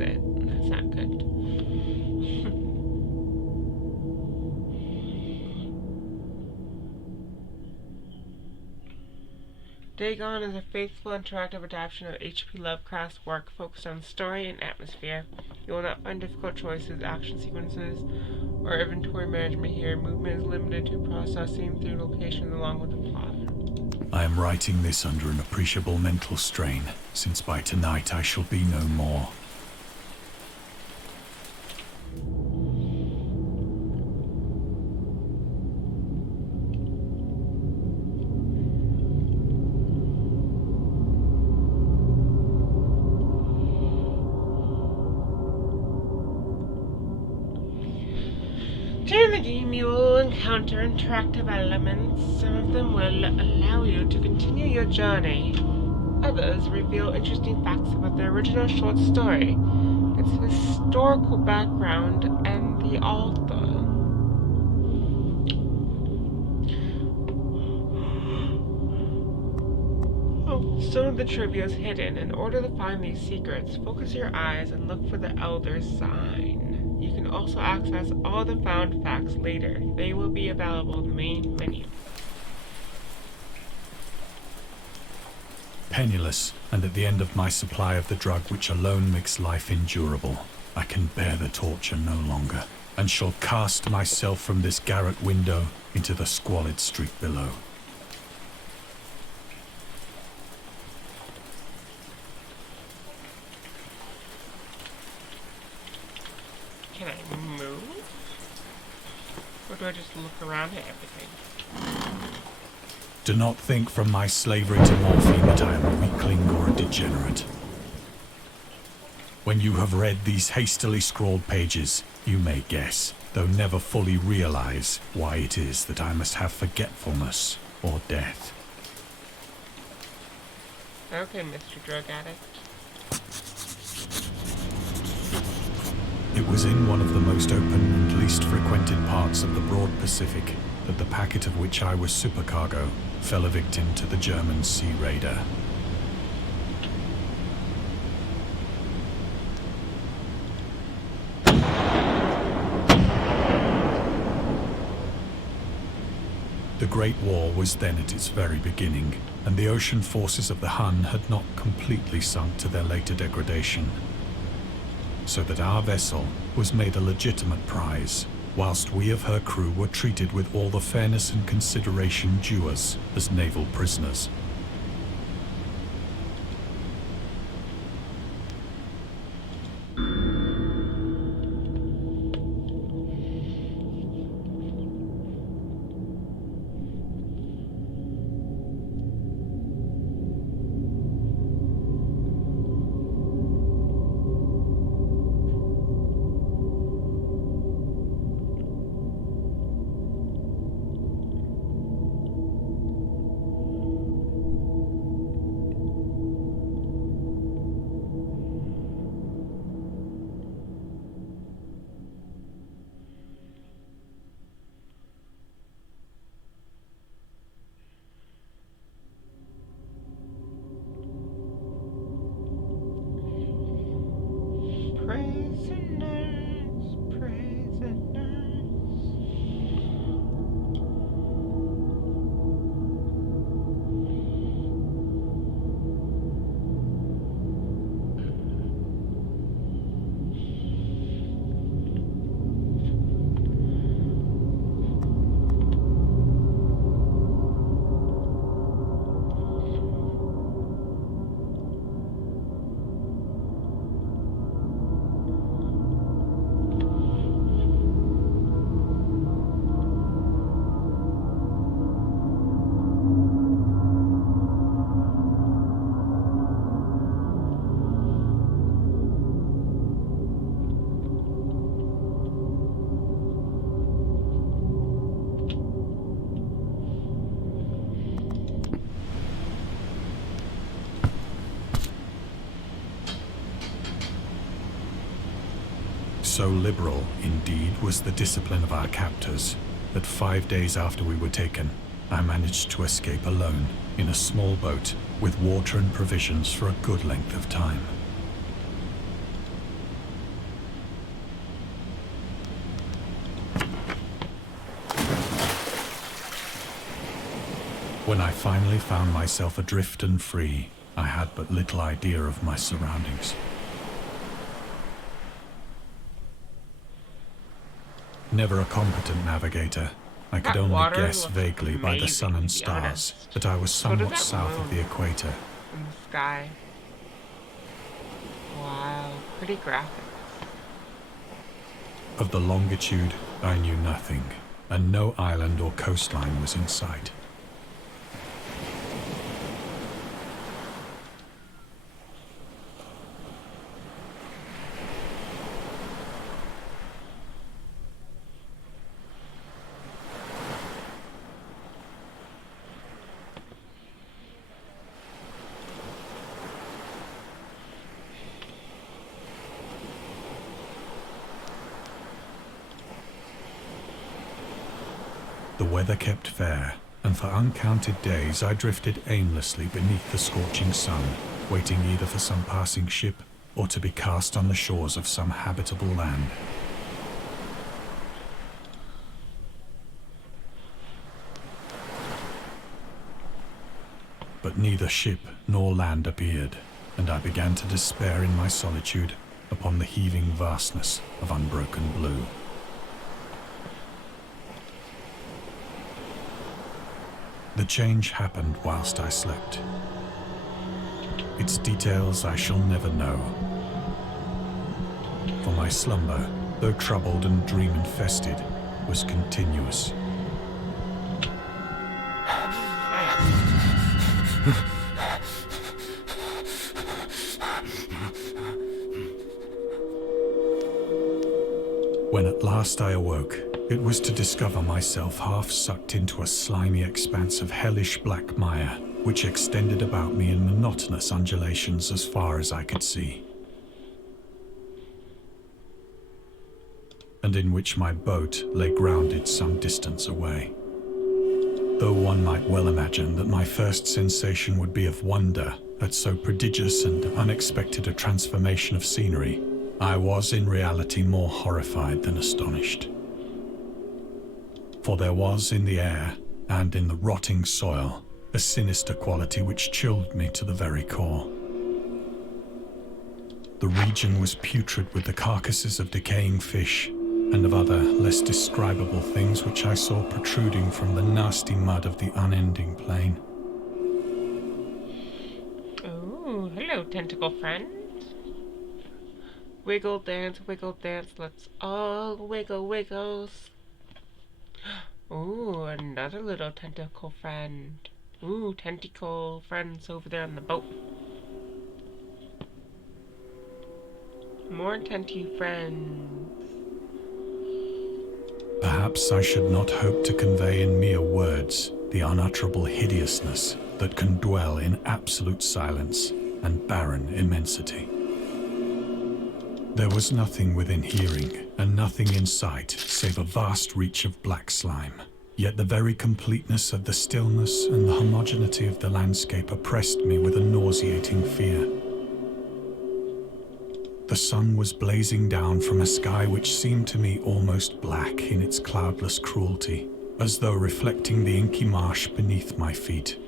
it? That's not good. Dagon is a faithful interactive adaptation of H.P. Lovecraft's work focused on story and atmosphere. You will not find difficult choices, action sequences, or inventory management here. Movement is limited to processing through locations along with the plot. I am writing this under an appreciable mental strain, since by tonight I shall be no more. During the game, you will encounter interactive elements. Some of them will allow you to continue your journey. Others reveal interesting facts about the original short story, its historical background, and the author. Some of the trivia is hidden. In order to find these secrets, focus your eyes and look for the Elder's sign. You can also access all the found facts later. They will be available in the main menu. Penniless, and at the end of my supply of the drug which alone makes life endurable, I can bear the torture no longer, and shall cast myself from this garret window into the squalid street below. Can I move? Or do I just look around at everything? Do not think from my slavery to morphine that I am a weakling or a degenerate. When you have read these hastily scrawled pages, you may guess, though never fully realize, why it is that I must have forgetfulness or death. Okay, Mr. Drug Addict. It was in one of the most open and least frequented parts of the broad Pacific that the packet of which I was supercargo fell a victim to the German sea raider. The Great War was then at its very beginning, and the ocean forces of the Hun had not completely sunk to their later degradation, so that our vessel was made a legitimate prize, whilst we of her crew were treated with all the fairness and consideration due us as naval prisoners. Prisoners, prisoners. So liberal, indeed, was the discipline of our captors, that 5 days after we were taken, I managed to escape alone, in a small boat, with water and provisions for a good length of time. When I finally found myself adrift and free, I had but little idea of my surroundings. Never a competent navigator, I could That only water guess looks vaguely by the sun amazing, and to be stars honest. that I was So does somewhat that south of moon the equator. in the sky. Wow, pretty graphic. Of the longitude, I knew nothing, and no island or coastline was in sight. The weather kept fair, and for uncounted days I drifted aimlessly beneath the scorching sun, waiting either for some passing ship or to be cast on the shores of some habitable land. But neither ship nor land appeared, and I began to despair in my solitude upon the heaving vastness of unbroken blue. The change happened whilst I slept. Its details I shall never know. For my slumber, though troubled and dream-infested, was continuous. When at last I awoke, it was to discover myself half sucked into a slimy expanse of hellish black mire, which extended about me in monotonous undulations as far as I could see, and in which my boat lay grounded some distance away. Though one might well imagine that my first sensation would be of wonder at so prodigious and unexpected a transformation of scenery, I was in reality more horrified than astonished. For there was in the air, and in the rotting soil, a sinister quality which chilled me to the very core. The region was putrid with the carcasses of decaying fish, and of other, less describable things which I saw protruding from the nasty mud of the unending plain. Ooh, hello, tentacle friend. Wiggle dance, let's all wiggle wiggles. Ooh, another little tentacle friend. Ooh, tentacle friends over there on the boat. More tenty friends. Perhaps I should not hope to convey in mere words the unutterable hideousness that can dwell in absolute silence and barren immensity. There was nothing within hearing and nothing in sight save a vast reach of black slime. Yet the very completeness of the stillness and the homogeneity of the landscape oppressed me with a nauseating fear. The sun was blazing down from a sky which seemed to me almost black in its cloudless cruelty, as though reflecting the inky marsh beneath my feet.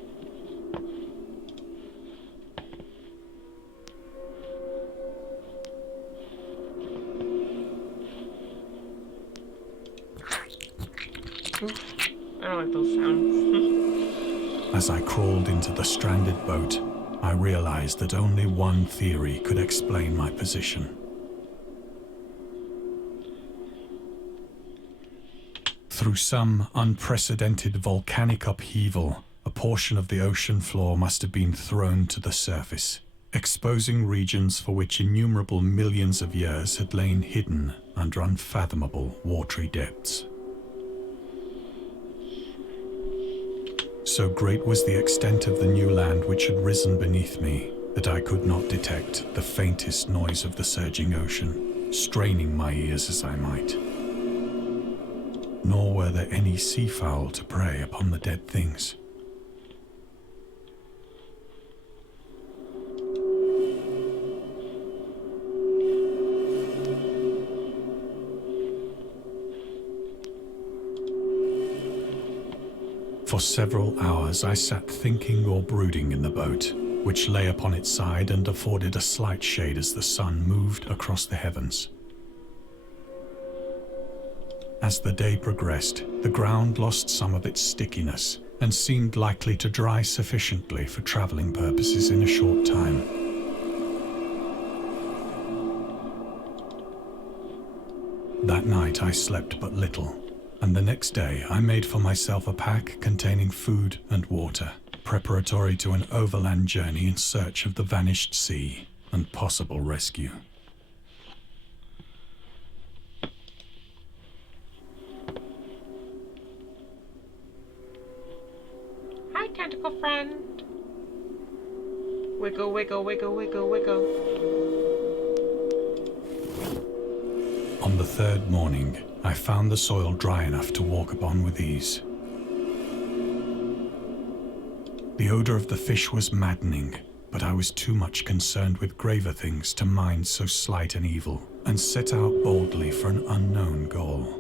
I don't like those sounds. As I crawled into the stranded boat, I realized that only one theory could explain my position. Through some unprecedented volcanic upheaval, a portion of the ocean floor must have been thrown to the surface, exposing regions for which innumerable millions of years had lain hidden under unfathomable watery depths. So great was the extent of the new land which had risen beneath me that I could not detect the faintest noise of the surging ocean, straining my ears as I might. Nor were there any seafowl to prey upon the dead things. For several hours I sat thinking or brooding in the boat, which lay upon its side and afforded a slight shade as the sun moved across the heavens. As the day progressed, the ground lost some of its stickiness and seemed likely to dry sufficiently for traveling purposes in a short time. That night I slept but little, and the next day I made for myself a pack containing food and water, preparatory to an overland journey in search of the vanished sea and possible rescue. Hi, tentacle friend. Wiggle, wiggle, wiggle, wiggle, wiggle. On the third morning, I found the soil dry enough to walk upon with ease. The odor of the fish was maddening, but I was too much concerned with graver things to mind so slight an evil, and set out boldly for an unknown goal.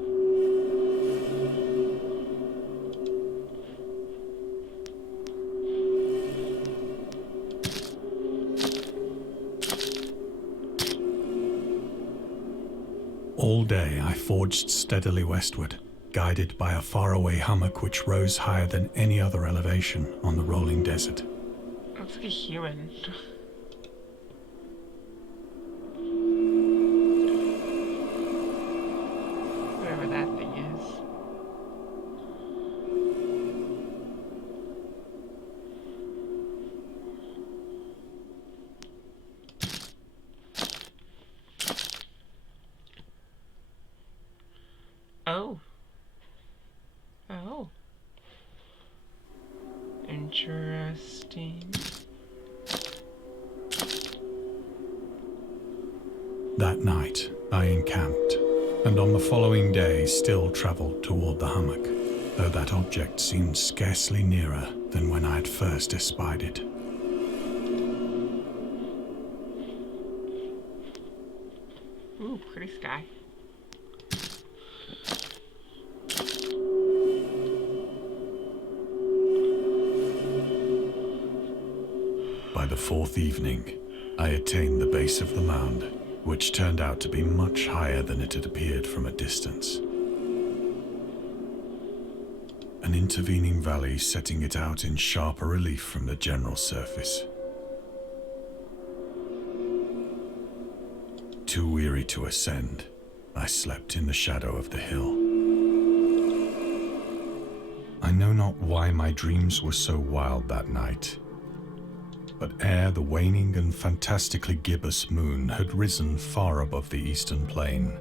All day I forged steadily westward, guided by a faraway hummock which rose higher than any other elevation on the rolling desert. Looks like a human. Whatever that thing is. Oh. Oh. Interesting. That night, I encamped, and on the following day still travelled toward the hummock, though that object seemed scarcely nearer than when I had first espied it. Ooh, pretty sky. By the fourth evening, I attained the base of the mound, which turned out to be much higher than it had appeared from a distance. An intervening valley setting it out in sharper relief from the general surface. Too weary to ascend, I slept in the shadow of the hill. I know not why my dreams were so wild that night, but ere the waning and fantastically gibbous moon had risen far above the eastern plain,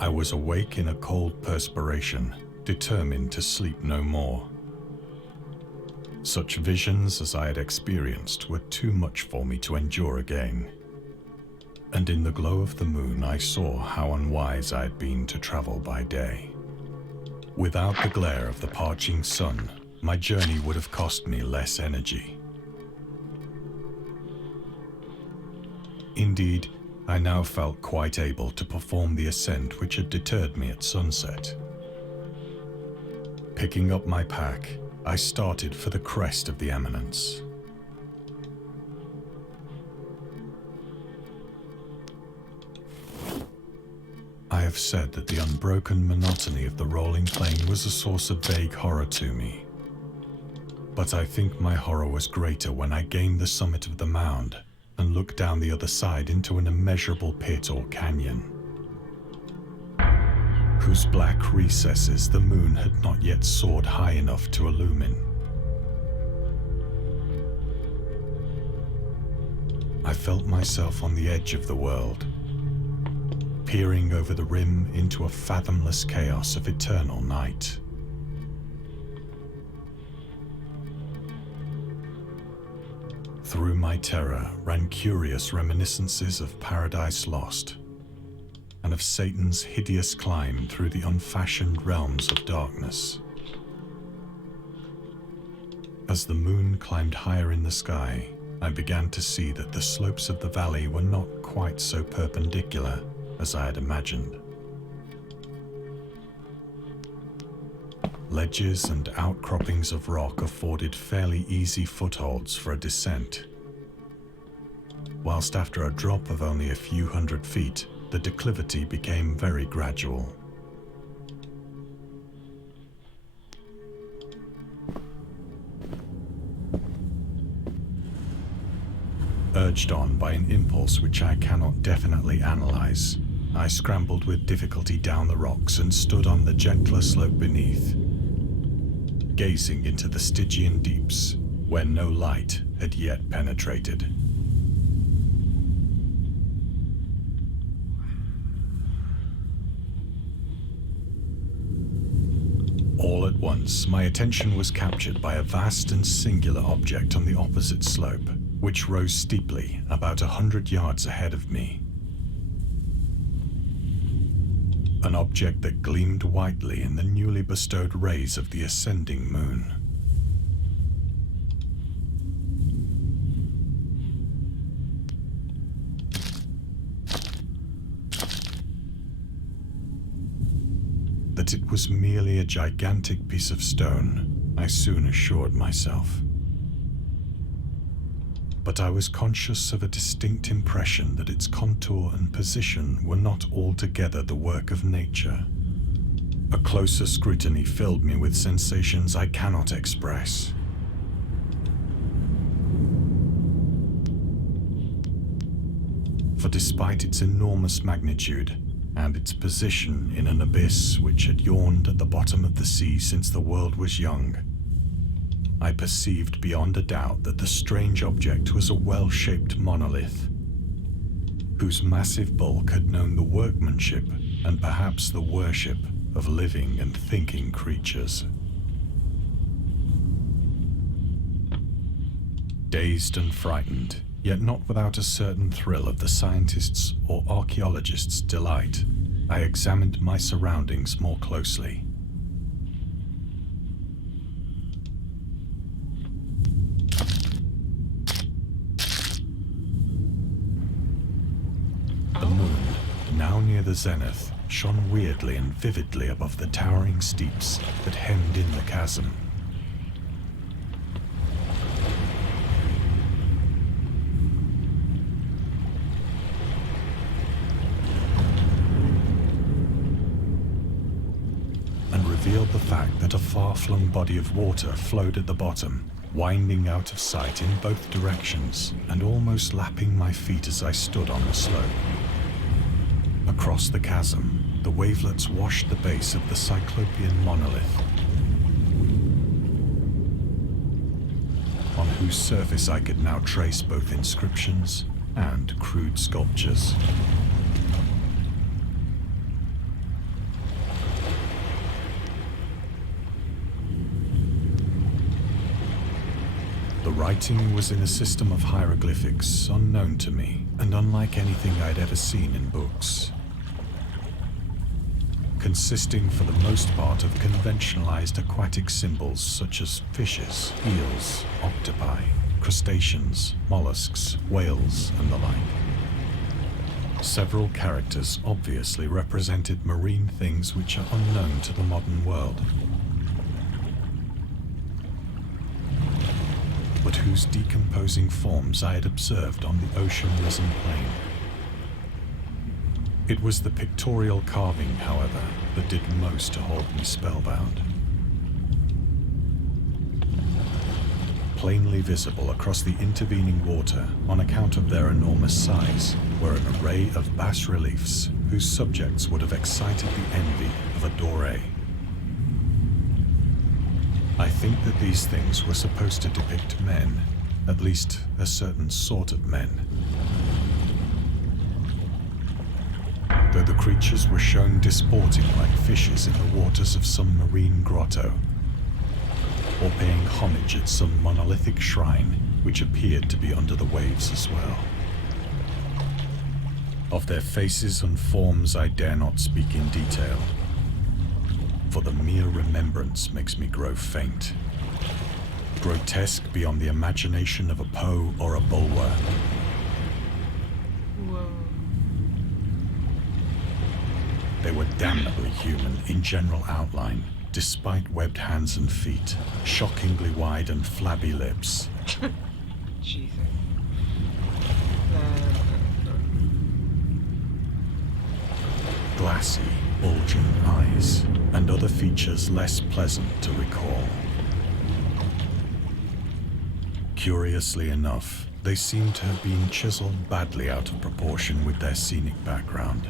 I was awake in a cold perspiration, determined to sleep no more. Such visions as I had experienced were too much for me to endure again, and in the glow of the moon I saw how unwise I had been to travel by day. Without the glare of the parching sun, my journey would have cost me less energy. Indeed, I now felt quite able to perform the ascent which had deterred me at sunset. Picking up my pack, I started for the crest of the eminence. I have said that the unbroken monotony of the rolling plain was a source of vague horror to me. But I think my horror was greater when I gained the summit of the mound and looked down the other side into an immeasurable pit or canyon, whose black recesses the moon had not yet soared high enough to illumine. I felt myself on the edge of the world, peering over the rim into a fathomless chaos of eternal night. Through my terror ran curious reminiscences of Paradise Lost, and of Satan's hideous climb through the unfashioned realms of darkness. As the moon climbed higher in the sky, I began to see that the slopes of the valley were not quite so perpendicular as I had imagined. Ledges and outcroppings of rock afforded fairly easy footholds for a descent, whilst after a drop of only a few hundred feet, the declivity became very gradual. Urged on by an impulse which I cannot definitely analyze, I scrambled with difficulty down the rocks and stood on the gentler slope beneath, gazing into the Stygian deeps where no light had yet penetrated. All at once, my attention was captured by a vast and singular object on the opposite slope, which rose steeply about 100 yards ahead of me. An object that gleamed whitely in the newly bestowed rays of the ascending moon. That it was merely a gigantic piece of stone, I soon assured myself. But I was conscious of a distinct impression that its contour and position were not altogether the work of nature. A closer scrutiny filled me with sensations I cannot express. For despite its enormous magnitude, and its position in an abyss which had yawned at the bottom of the sea since the world was young, I perceived beyond a doubt that the strange object was a well-shaped monolith, whose massive bulk had known the workmanship and perhaps the worship of living and thinking creatures. Dazed and frightened, yet not without a certain thrill of the scientist's or archaeologist's delight, I examined my surroundings more closely. The moon, now near the zenith, shone weirdly and vividly above the towering steeps that hemmed in the chasm. Revealed the fact that a far-flung body of water flowed at the bottom, winding out of sight in both directions and almost lapping my feet as I stood on the slope. Across the chasm, the wavelets washed the base of the Cyclopean monolith, on whose surface I could now trace both inscriptions and crude sculptures. The writing was in a system of hieroglyphics unknown to me and unlike anything I'd ever seen in books, consisting for the most part of conventionalized aquatic symbols such as fishes, eels, octopi, crustaceans, mollusks, whales, and the like. Several characters obviously represented marine things which are unknown to the modern world, but whose decomposing forms I had observed on the ocean-risen plain. It was the pictorial carving, however, that did most to hold me spellbound. Plainly visible across the intervening water, on account of their enormous size, were an array of bas-reliefs whose subjects would have excited the envy of a Doré. I think that these things were supposed to depict men, at least a certain sort of men. Though the creatures were shown disporting like fishes in the waters of some marine grotto, or paying homage at some monolithic shrine which appeared to be under the waves as well. Of their faces and forms I dare not speak in detail, for the mere remembrance makes me grow faint. Grotesque beyond the imagination of a Poe or a Bulwer. Whoa. They were damnably human in general outline, despite webbed hands and feet, shockingly wide and flabby lips. Jesus. Glassy, bulging eyes, and other features less pleasant to recall. Curiously enough, they seem to have been chiseled badly out of proportion with their scenic background.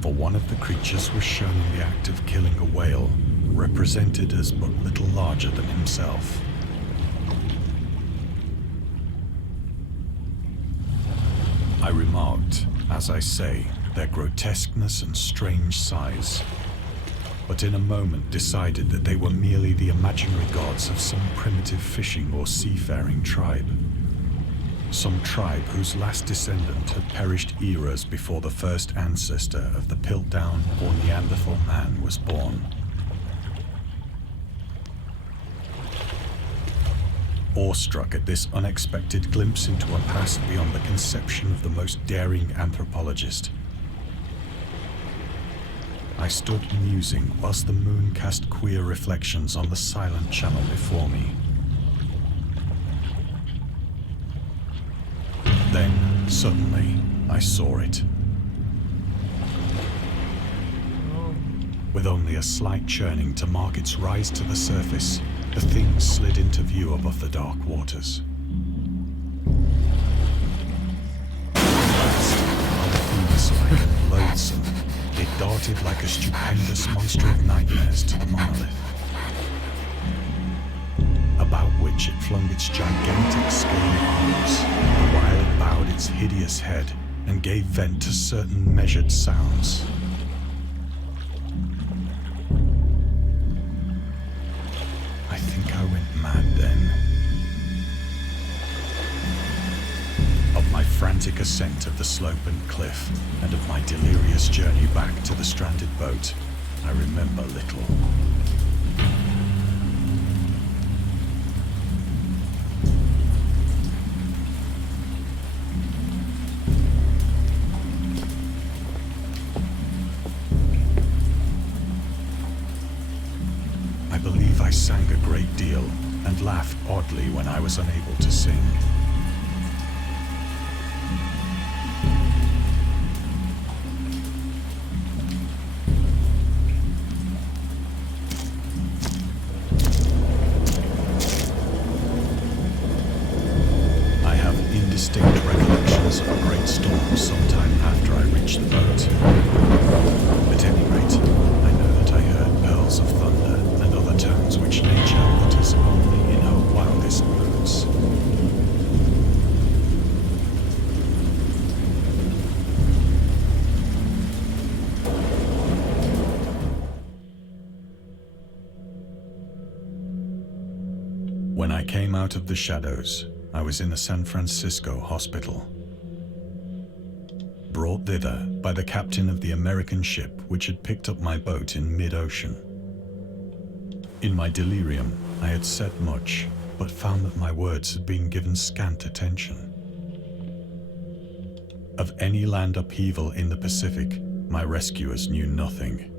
For one of the creatures was shown in the act of killing a whale, represented as but little larger than himself. I remarked, as I say, their grotesqueness and strange size, but in a moment decided that they were merely the imaginary gods of some primitive fishing or seafaring tribe. Some tribe whose last descendant had perished eras before the first ancestor of the Piltdown or Neanderthal man was born. Awestruck at this unexpected glimpse into a past beyond the conception of the most daring anthropologist, I stood musing whilst the moon cast queer reflections on the silent channel before me. Then, suddenly, I saw it. With only a slight churning to mark its rise to the surface, the thing slid into view above the dark waters. Unfemus-like and loathsome, it darted like a stupendous monster of nightmares to the monolith, about which it flung its gigantic scaly arms, while it bowed its hideous head and gave vent to certain measured sounds. I think I went mad then. Of my frantic ascent of the slope and cliff, and of my delirious journey back to the stranded boat, I remember little. I believe I sang a great deal and laughed oddly when I was unable to sing. I have indistinct recollections of a great storm sometime after I reached the boat. At any rate, I know that I heard pearls of thunder and other tones which nature utters only in her wildest moods. When I came out of the shadows, I was in a San Francisco hospital, brought thither by the captain of the American ship which had picked up my boat in mid-ocean. In my delirium, I had said much, but found that my words had been given scant attention. Of any land upheaval in the Pacific, my rescuers knew nothing.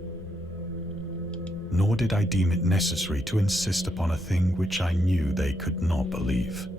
Nor did I deem it necessary to insist upon a thing which I knew they could not believe.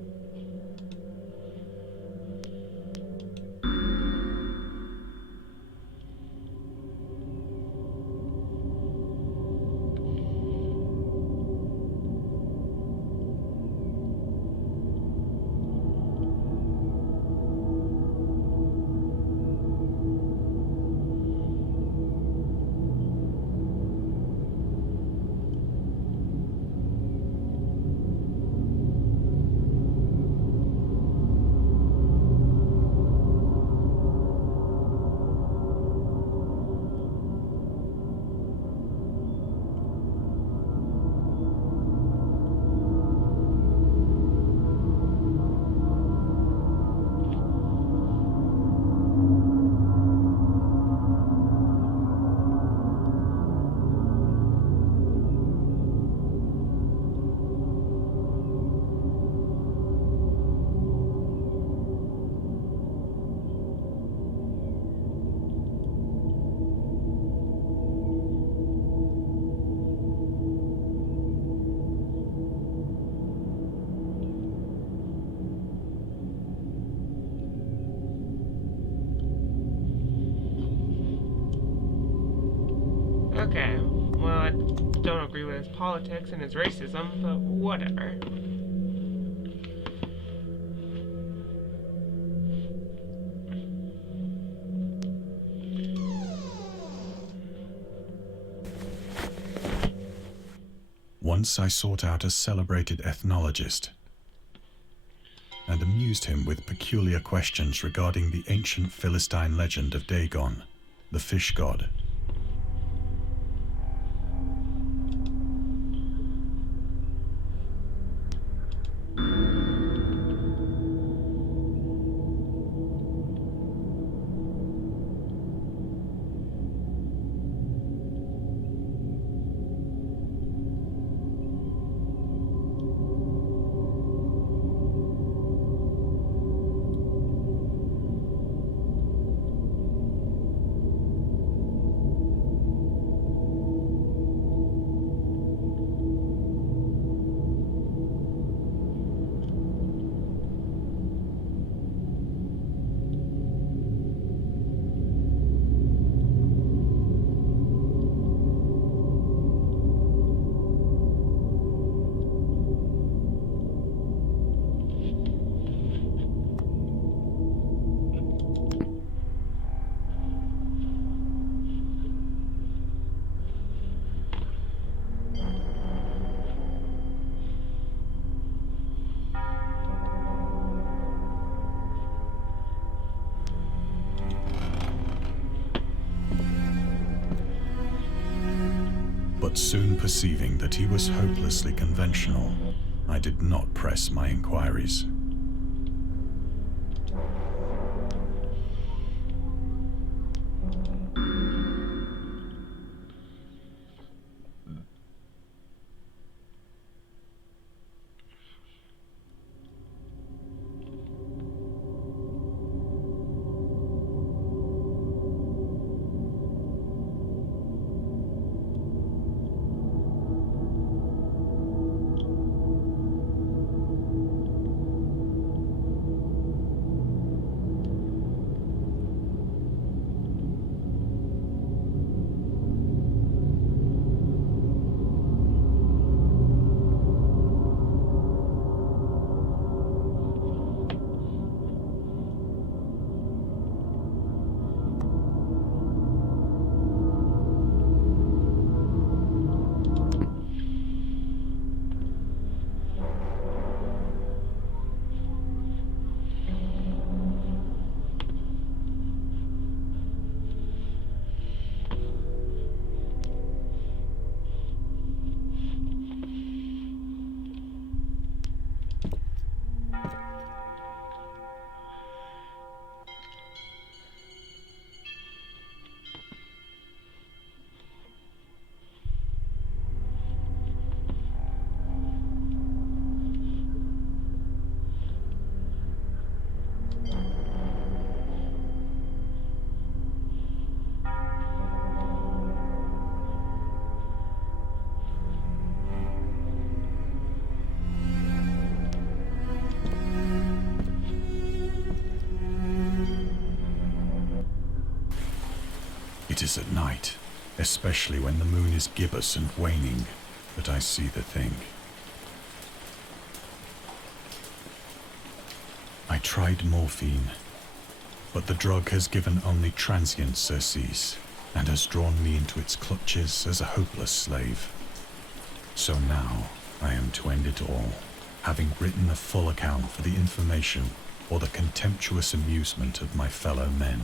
Okay, well, I don't agree with his politics and his racism, but whatever. Once I sought out a celebrated ethnologist and amused him with peculiar questions regarding the ancient Philistine legend of Dagon, the fish god. But soon perceiving that he was hopelessly conventional, I did not press my inquiries. It is at night, especially when the moon is gibbous and waning, that I see the thing. I tried morphine, but the drug has given only transient surcease and has drawn me into its clutches as a hopeless slave. So now I am to end it all, having written a full account for the information or the contemptuous amusement of my fellow men.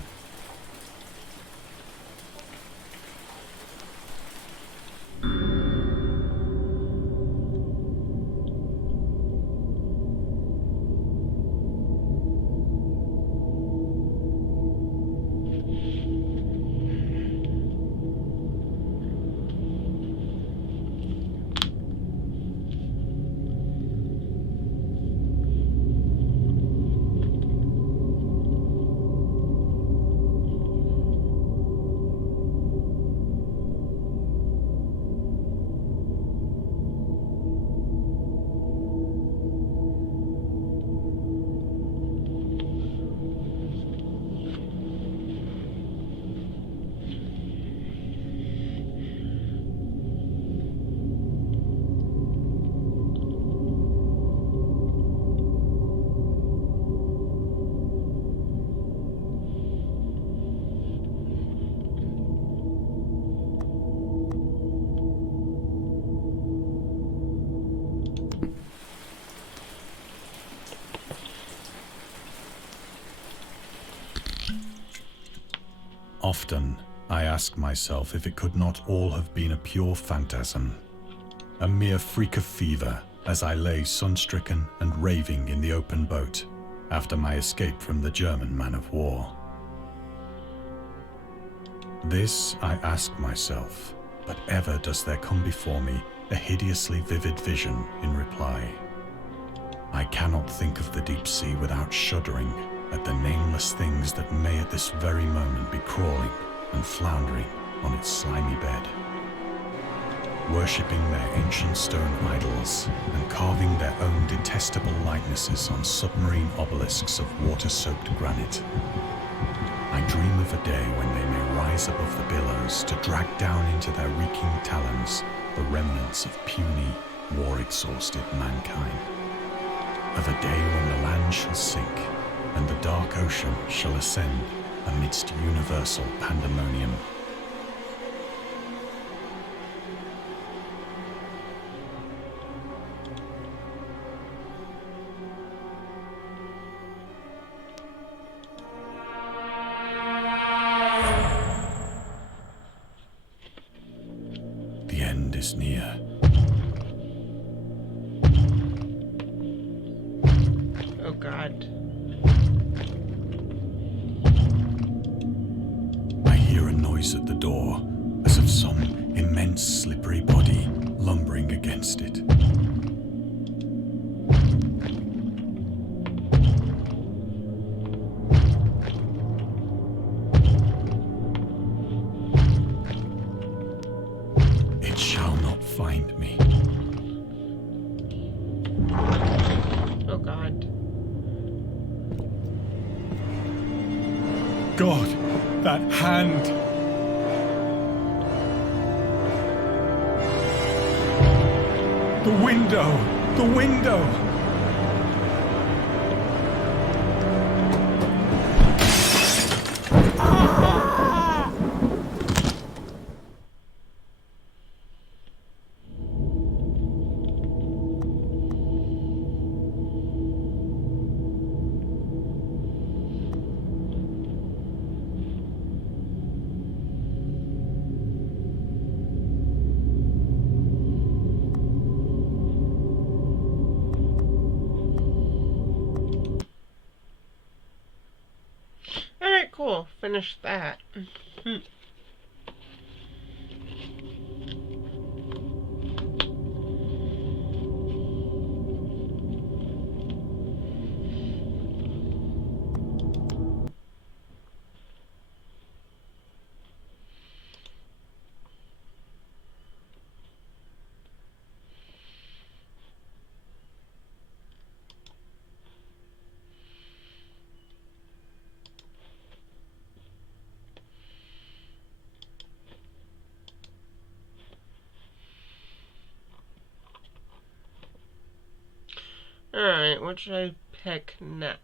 Often, I ask myself if it could not all have been a pure phantasm, a mere freak of fever as I lay sun-stricken and raving in the open boat after my escape from the German man-of-war. This I ask myself, but ever does there come before me a hideously vivid vision in reply. I cannot think of the deep sea without shuddering at the nameless things that may at this very moment be crawling and floundering on its slimy bed, worshipping their ancient stone idols and carving their own detestable likenesses on submarine obelisks of water-soaked granite. I dream of a day when they may rise above the billows to drag down into their reeking talons the remnants of puny, war-exhausted mankind. Of a day when the land shall sink and the dark ocean shall ascend amidst universal pandemonium. The end is near. Oh God. I hear a noise at the door, as of some immense slippery body lumbering against it. It shall not find me. Oh God. God, that hand! The window! The window! Alright, cool. Finish that. Alright, what should I pick next?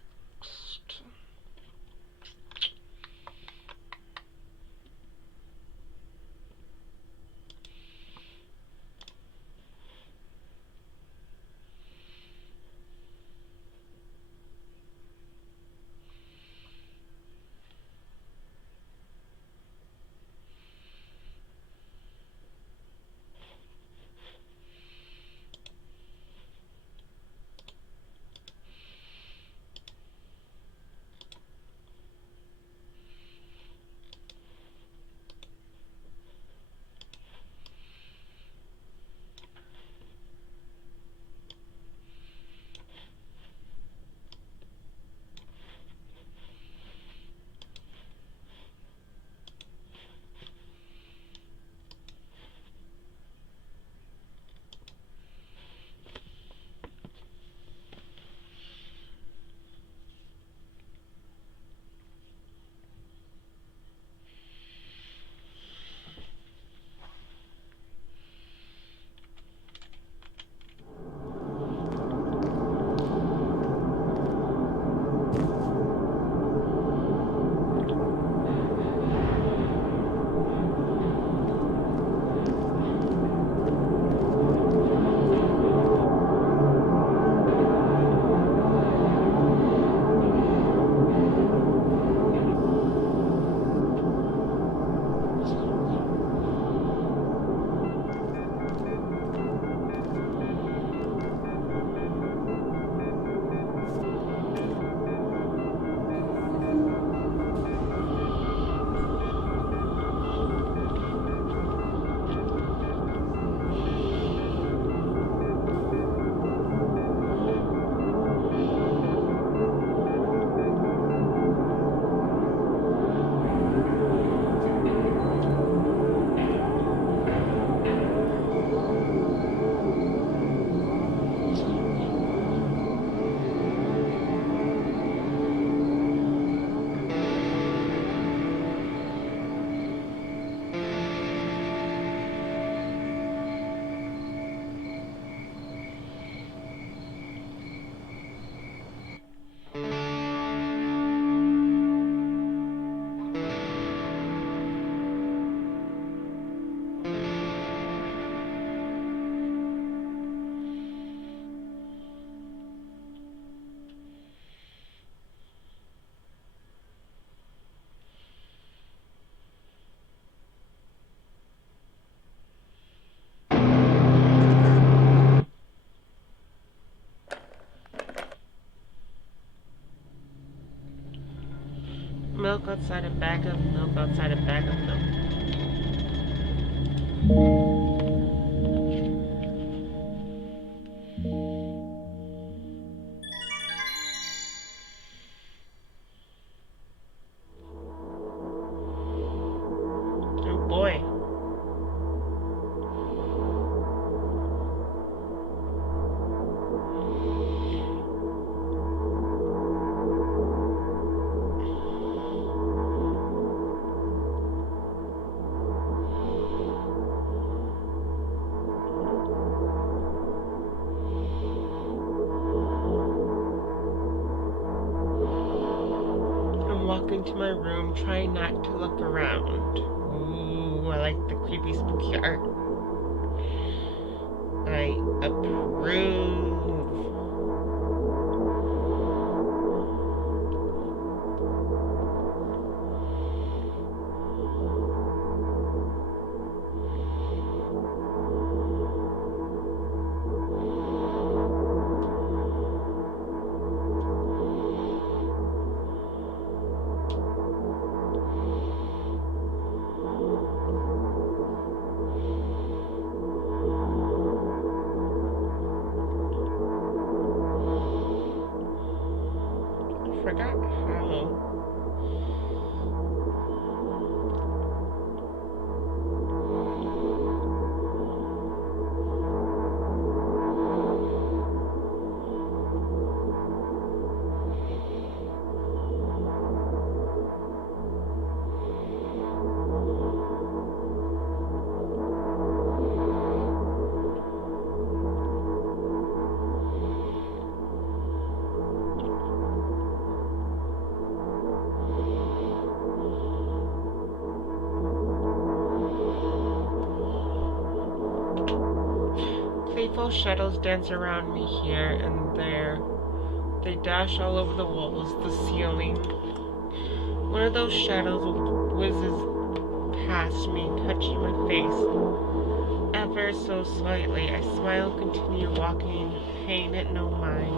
Milk outside a bag of milk outside a bag of milk. Oh boy. I'm walking to my room, trying not to look around. Ooh, I like the creepy spooky art. I approve. Forgot how. Playful shadows dance around me here and there. They dash all over the walls, the ceiling. One of those shadows whizzes past me, touching my face ever so slightly. I smile, continue walking, paying it no mind.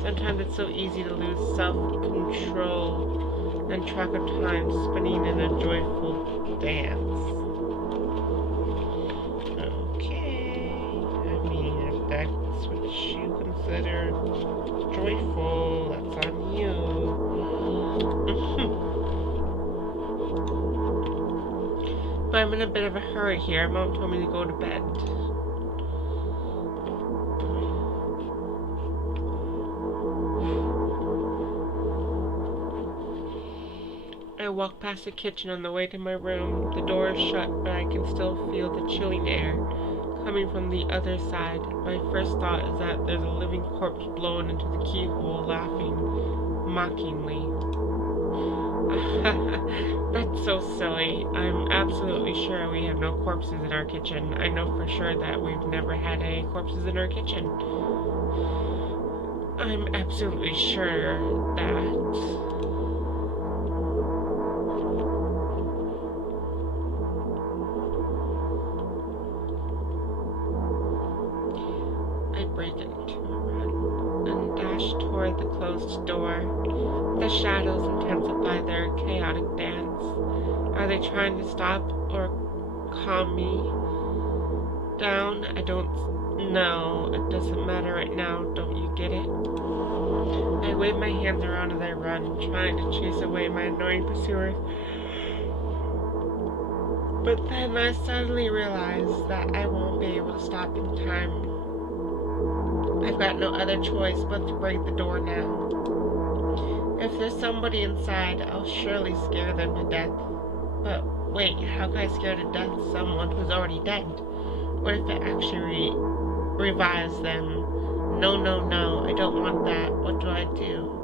Sometimes it's so easy to lose self-control and track of time, spinning in a joyful dance. Okay, I mean, if that's what you consider joyful, that's on you. But I'm in a bit of a hurry here. Mom told me to go to bed. I walk past the kitchen on the way to my room. The door is shut, but I can still feel the chilling air coming from the other side. My first thought is that there's a living corpse blown into the keyhole, laughing mockingly. That's so silly. I'm absolutely sure we have no corpses in our kitchen. I know for sure that we've never had any corpses in our kitchen. I'm absolutely sure that... I break into a run and dash toward the closed door. The shadows intensify their chaotic dance. Are they trying to stop or calm me down? I don't know. It doesn't matter right now. Don't you get it? I wave my hands around as I run, trying to chase away my annoying pursuers. But then I suddenly realize that I won't be able to stop in time. I've got no other choice but to break the door now. If there's somebody inside, I'll surely scare them to death. But wait, how can I scare to death someone who's already dead? What if it actually revives them? No, no, no, I don't want that. What do I do?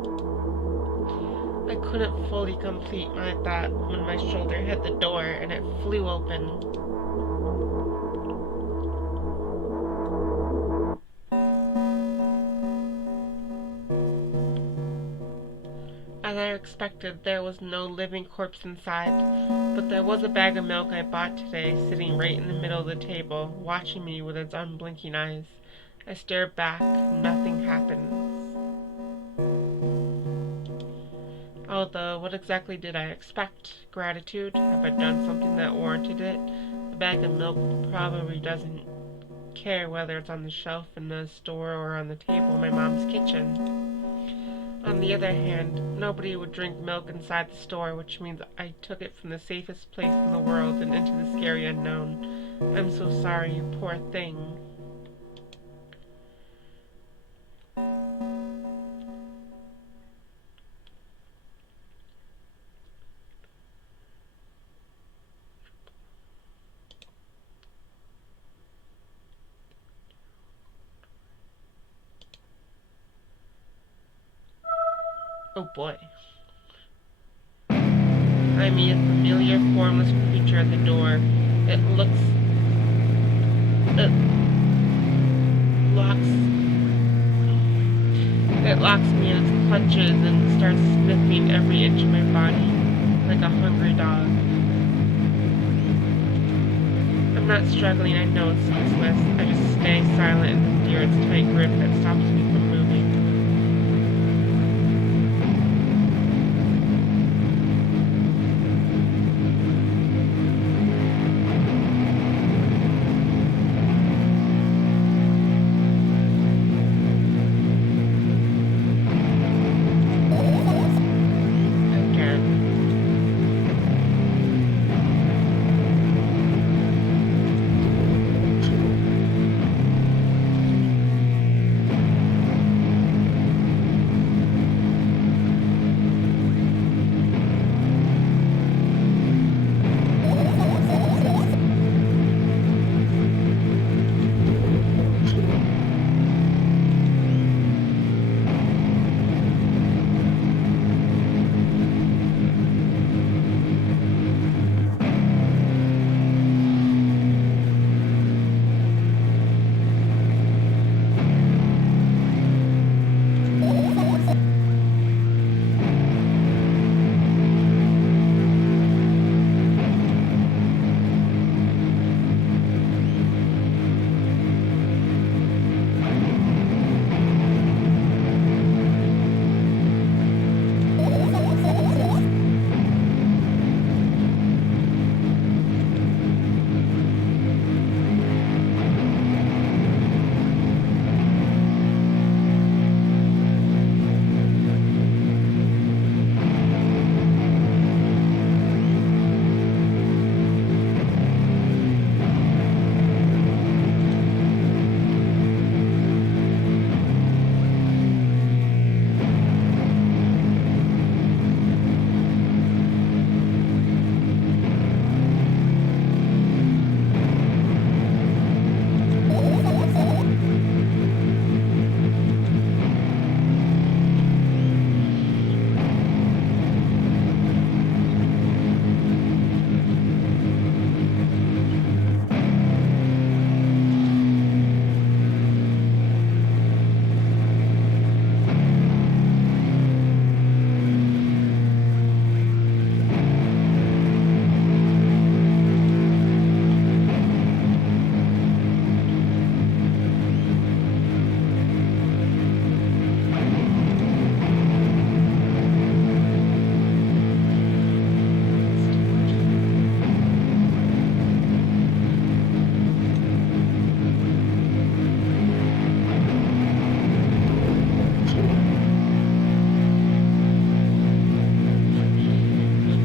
I couldn't fully complete my thought when my shoulder hit the door and it flew open. As I expected, there was no living corpse inside, but there was a bag of milk I bought today sitting right in the middle of the table, watching me with its unblinking eyes. I stare back. Nothing happens. Although, what exactly did I expect? Gratitude? Have I done something that warranted it? A bag of milk probably doesn't care whether it's on the shelf in the store or on the table in my mom's kitchen. On the other hand, nobody would drink milk inside the store, which means I took it from the safest place in the world and into the scary unknown. I'm so sorry, you poor thing. Oh boy. I mean, a familiar, formless creature at the door. It looks. It locks. It locks me in its clutches and starts sniffing every inch of my body like a hungry dog. I'm not struggling, I know it's useless. I just stay silent and endure its tight grip that stops me from moving.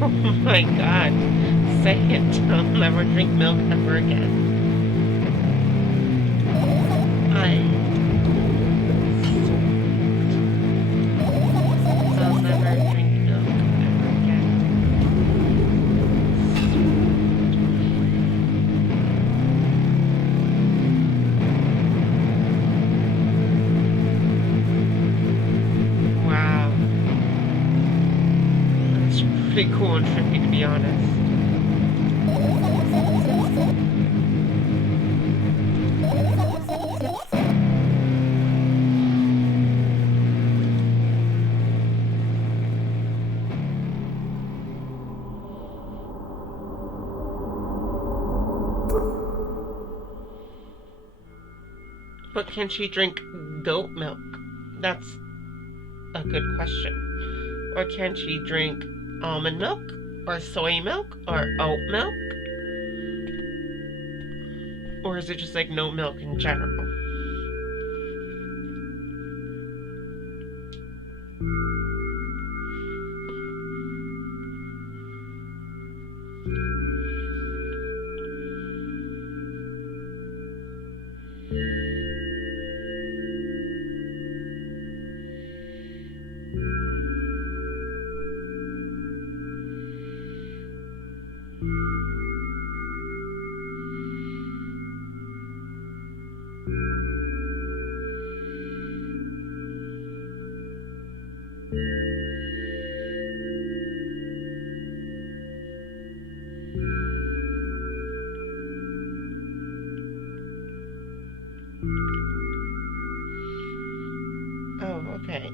Oh my god. Say it. I'll never drink milk ever again. I. I'll never drink milk ever again. Wow. That's pretty cool and trippy, to be honest. But can she drink goat milk? That's a good question. Or can she drink almond milk? Or soy milk? Or oat milk? Or is it just like no milk in general? Oh, okay.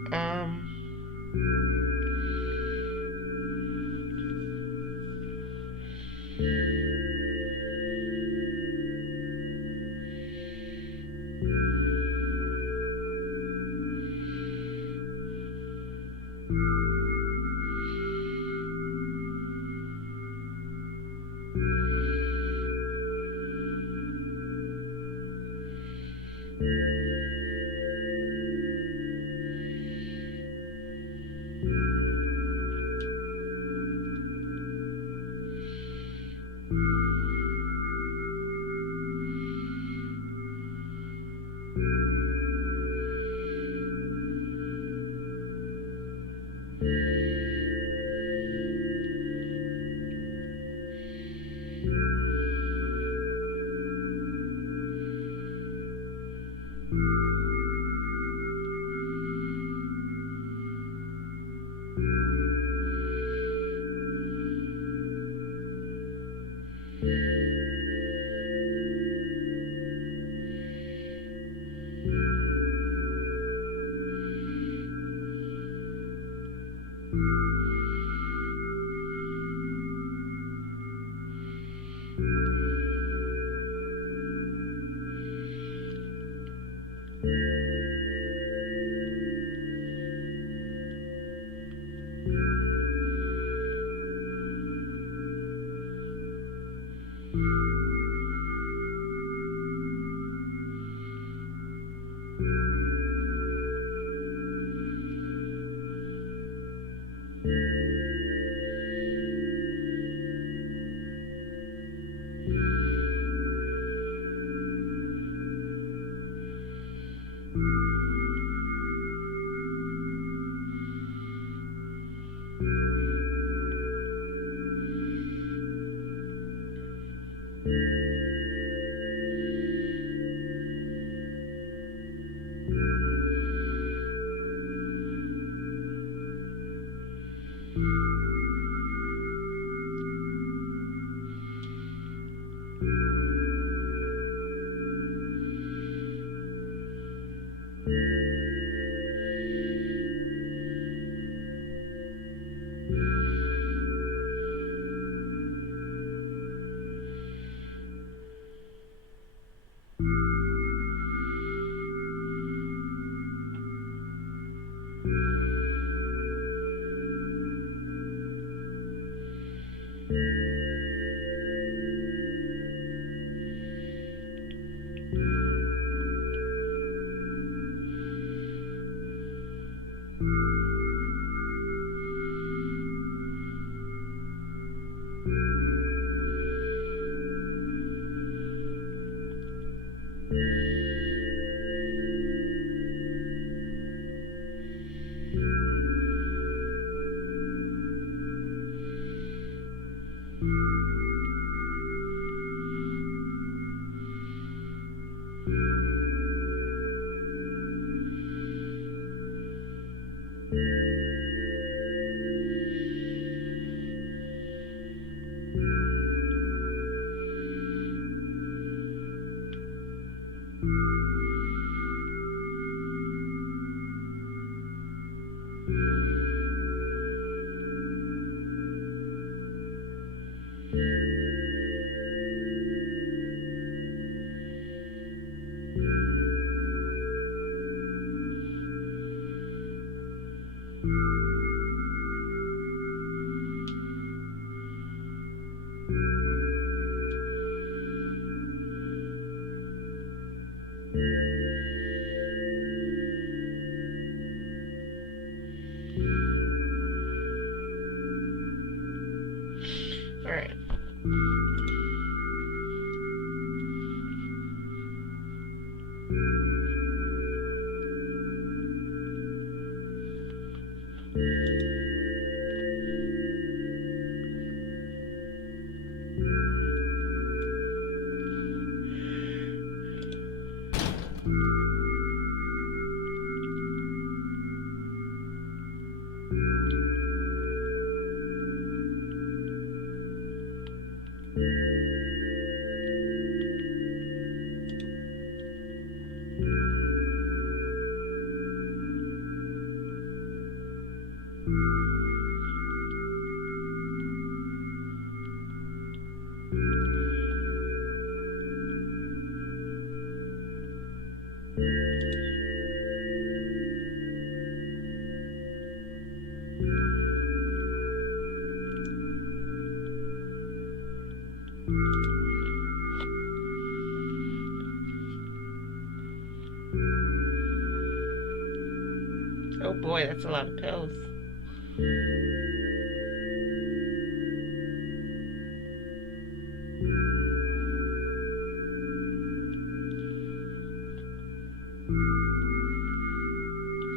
Oh boy, that's a lot of pills.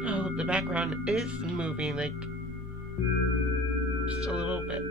Oh, the background is moving, like, just a little bit.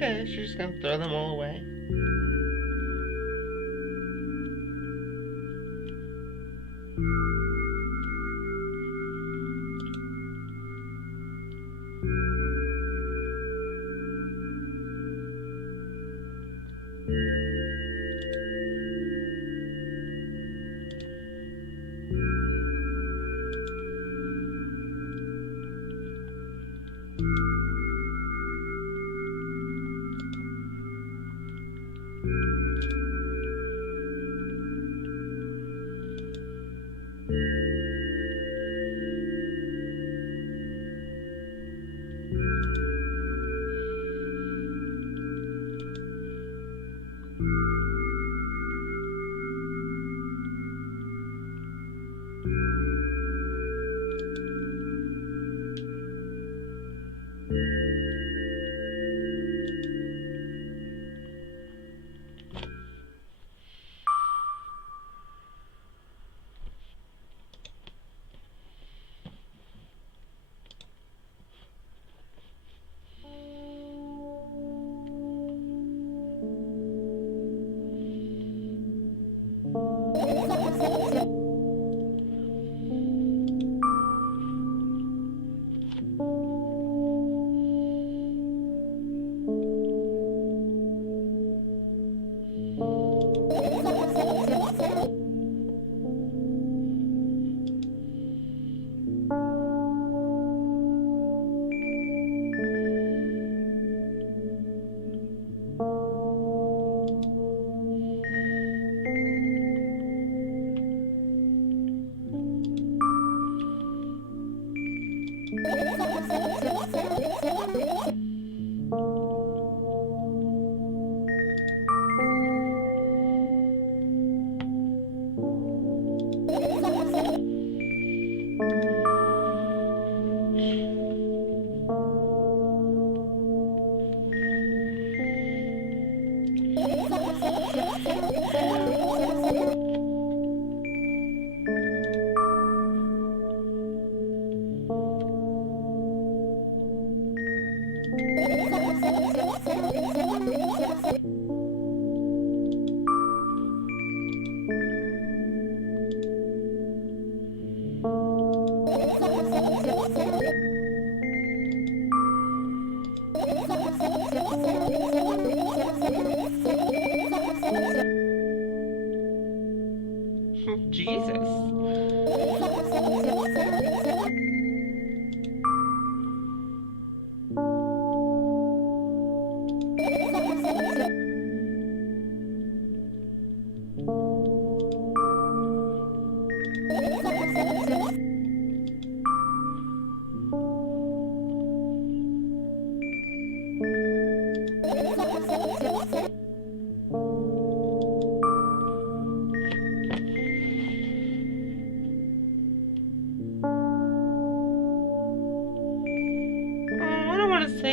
Okay, she's just gonna throw them all away.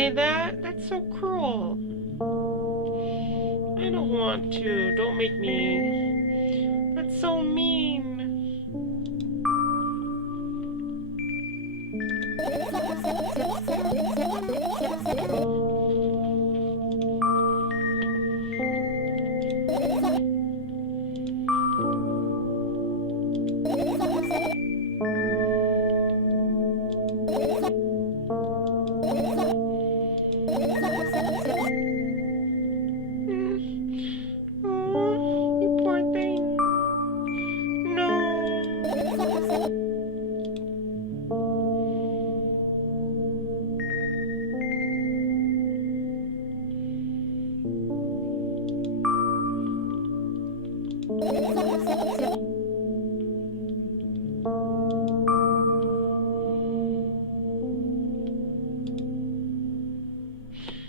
say that? That's so cruel. I don't want to. Don't make me. That's so mean. Oh, you poor thing. No.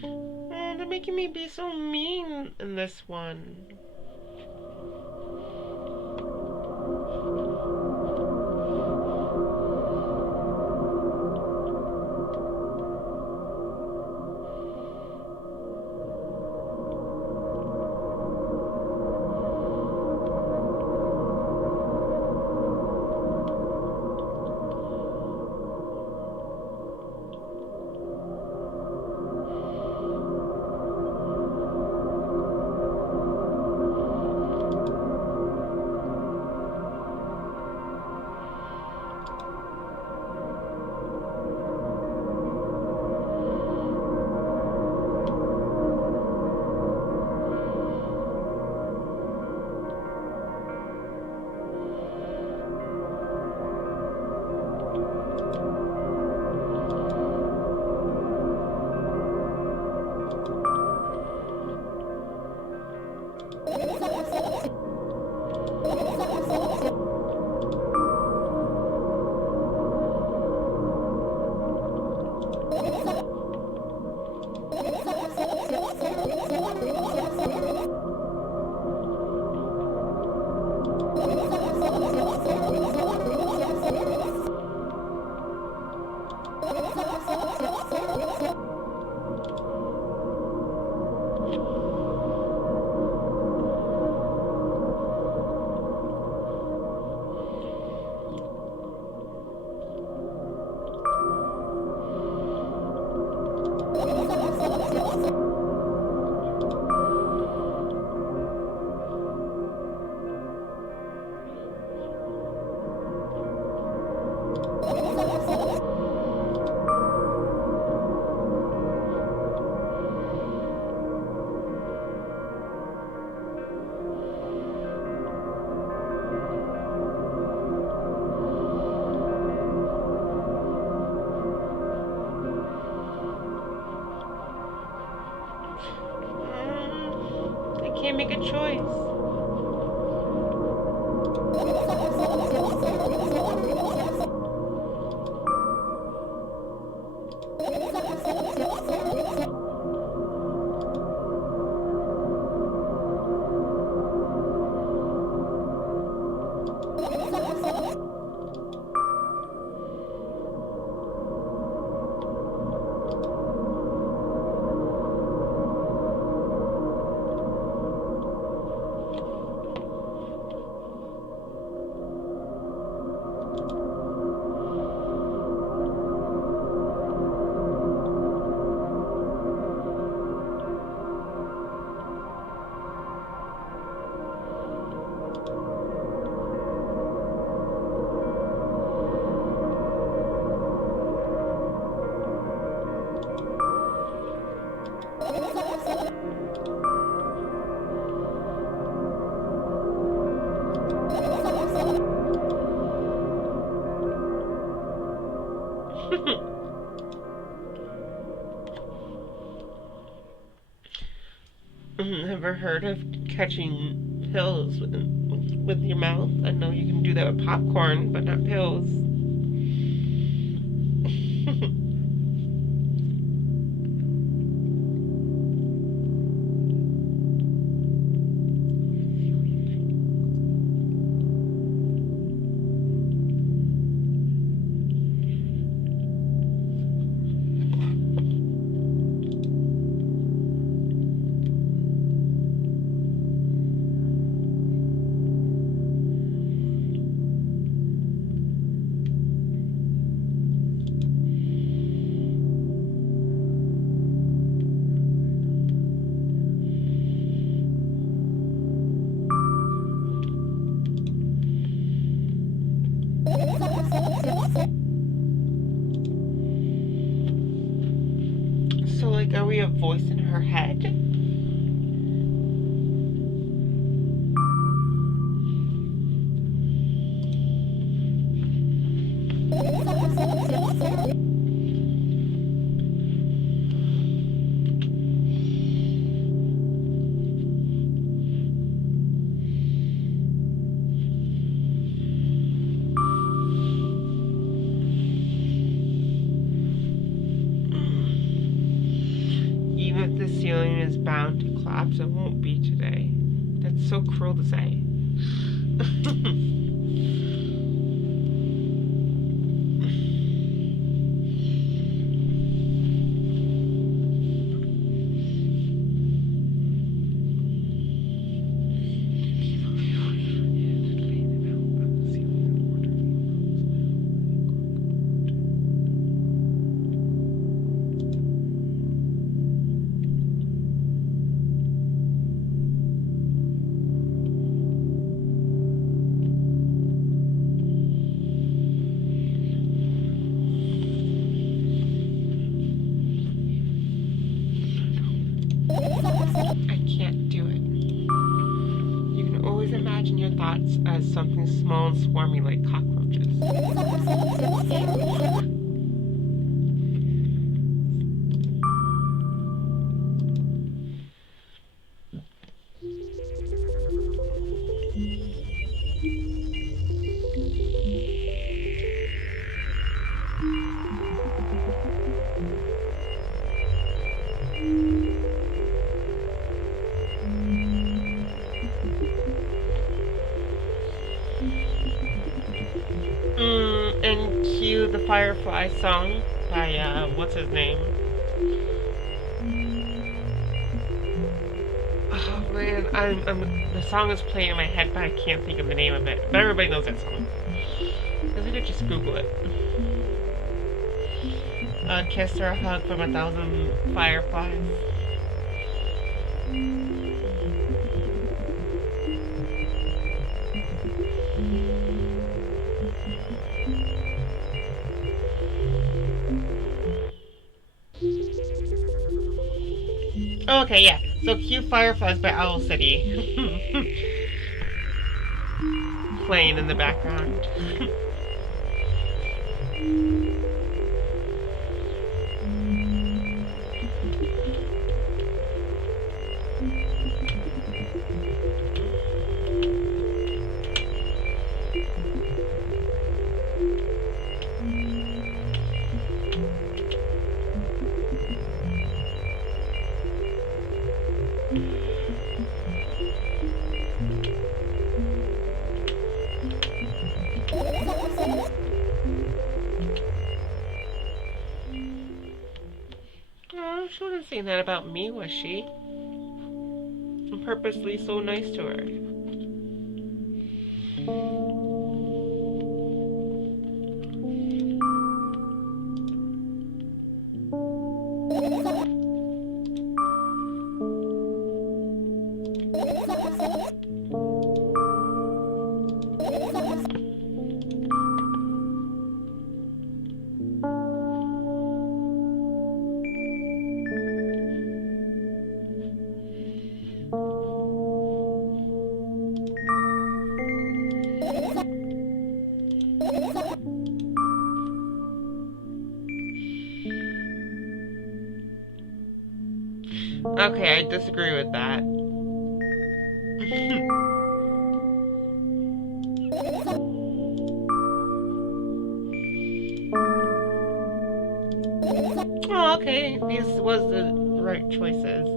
Oh, they're making me be so mean in this one. I can't make a choice. Ever heard of catching pills with your mouth? I know you can do that with popcorn, but not pills. Like, are we a voice in her head? Even if the ceiling is bound to collapse, it won't be today. That's so cruel to say. I can't do it. You can always imagine your thoughts as something small and swarmy like cockroaches. And cue the Firefly song by, what's his name? Oh man, the song is playing in my head, but I can't think of the name of it. But everybody knows that song. I think I just Google it. A kiss or a hug from 1,000 fireflies. Okay, yeah. So cue Fireflies by Owl City. Playing in the background. Oh, she wasn't saying that about me, was she? I'm purposely so nice to her. Okay, I disagree with that. Oh, okay. These was the right choices.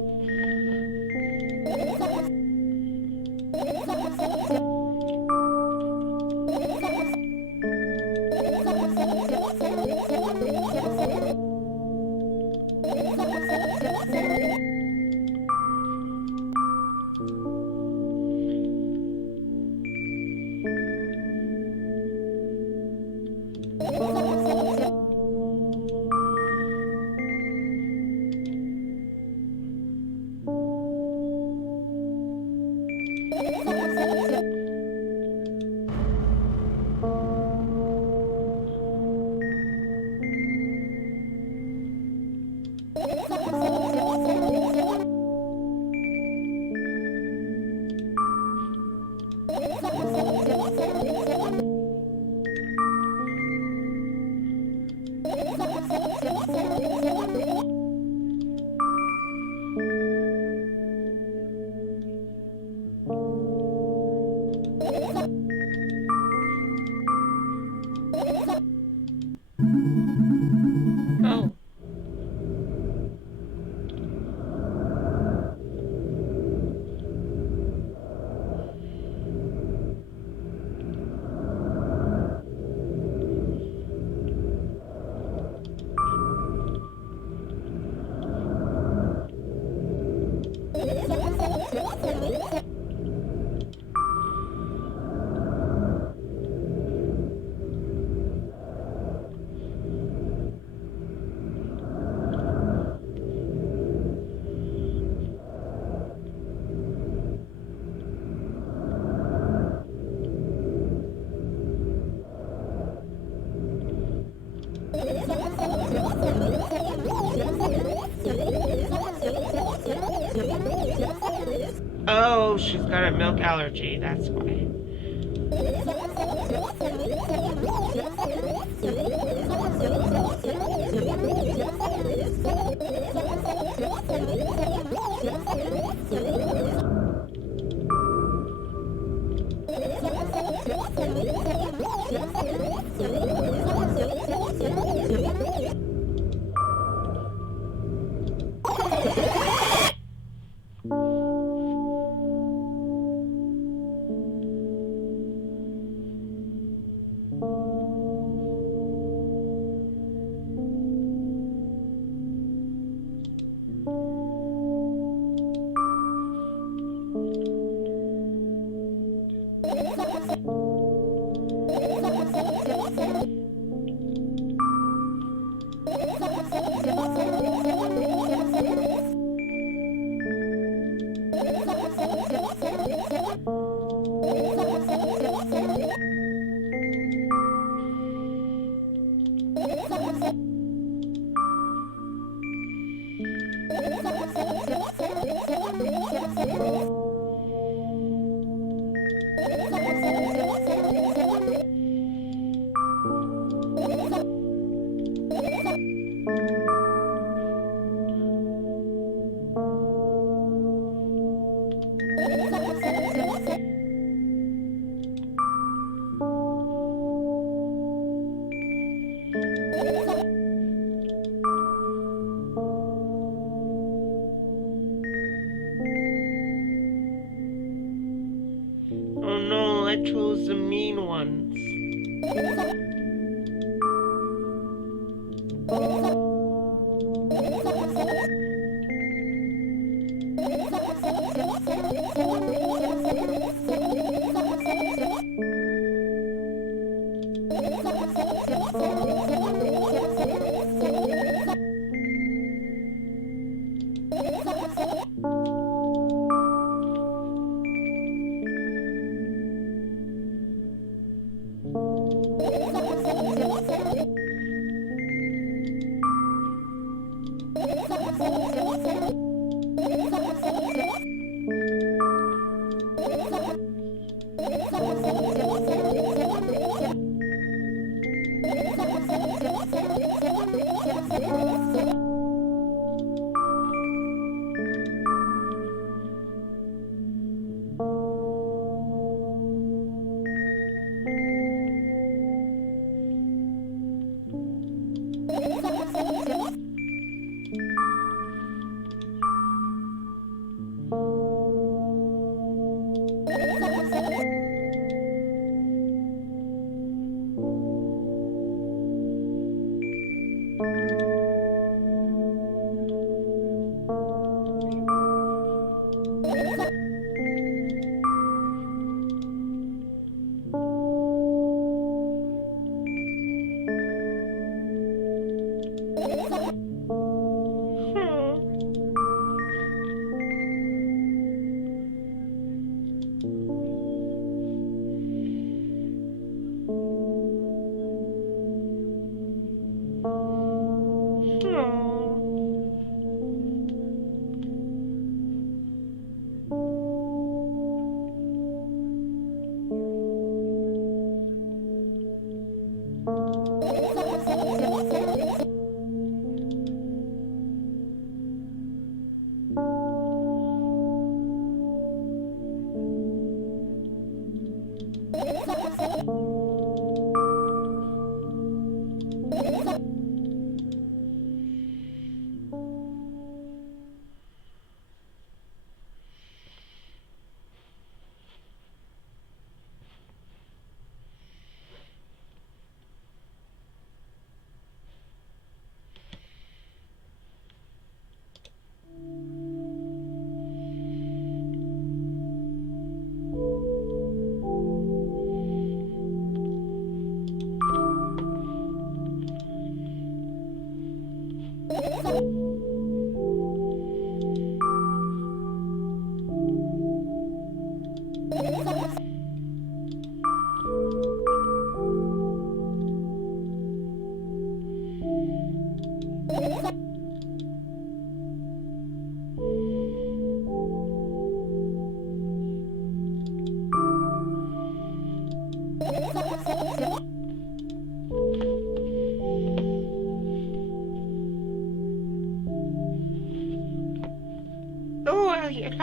Oh, she's got a milk allergy, that's why. Oh no, I chose the mean ones.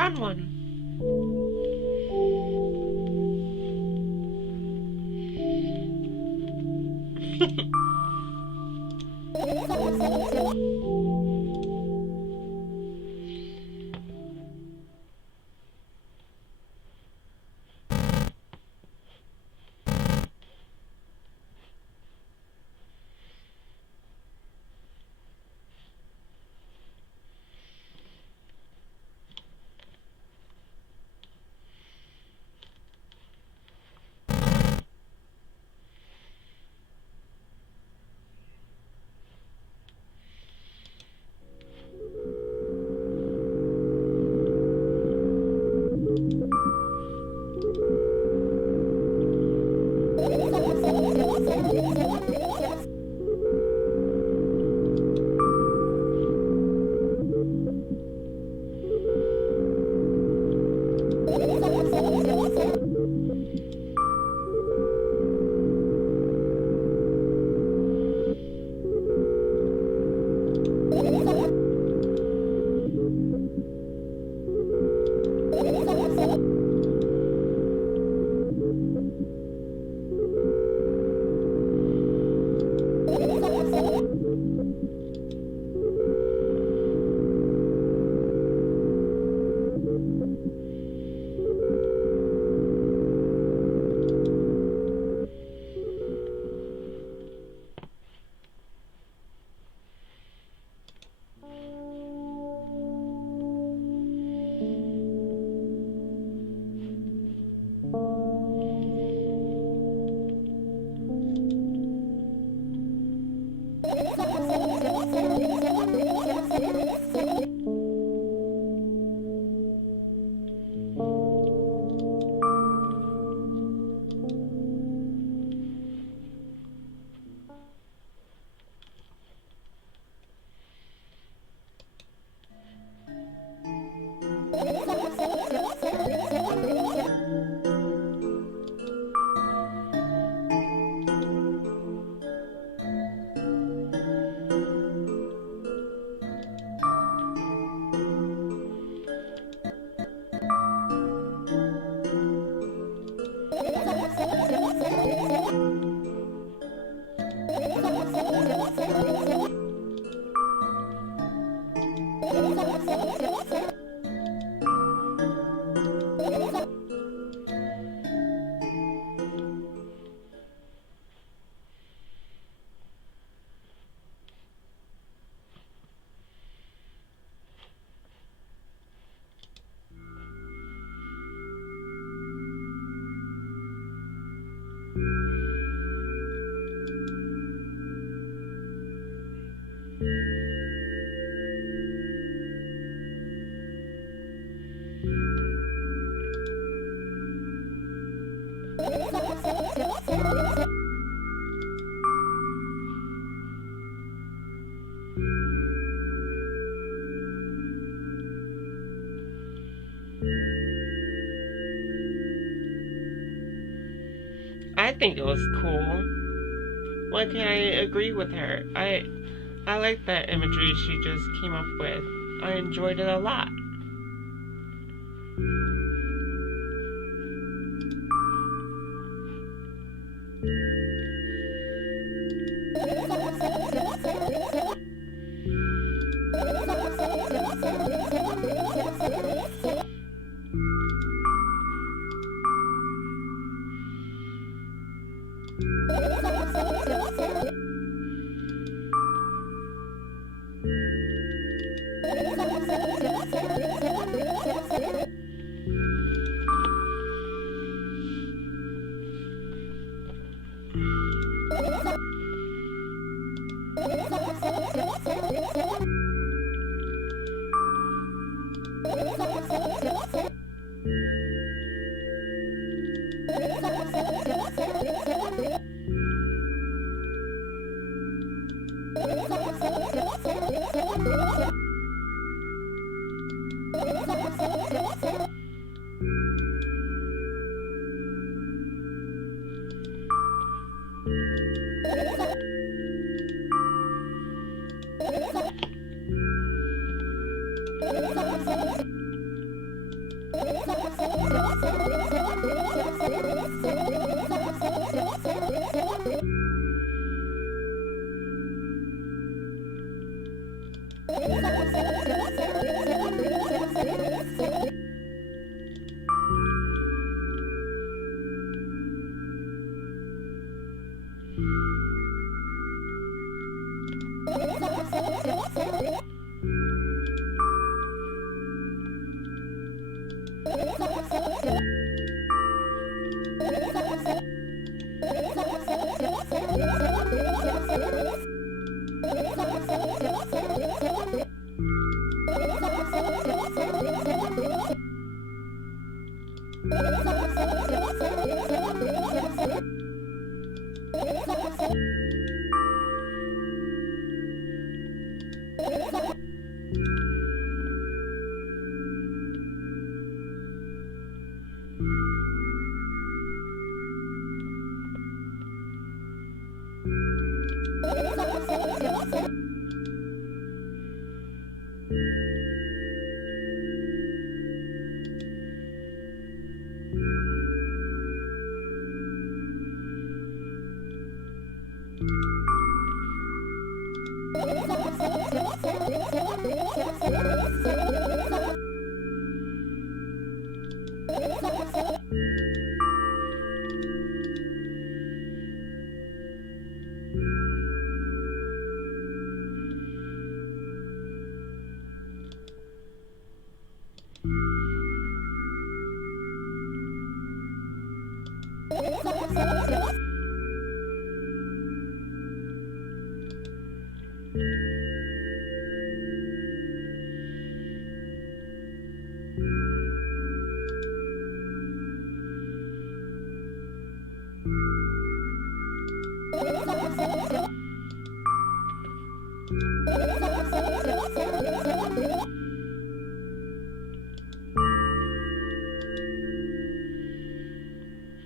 found one. I think it was cool. Why can't I agree with her? I like that imagery she just came up with. I enjoyed it a lot.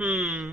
Hmm.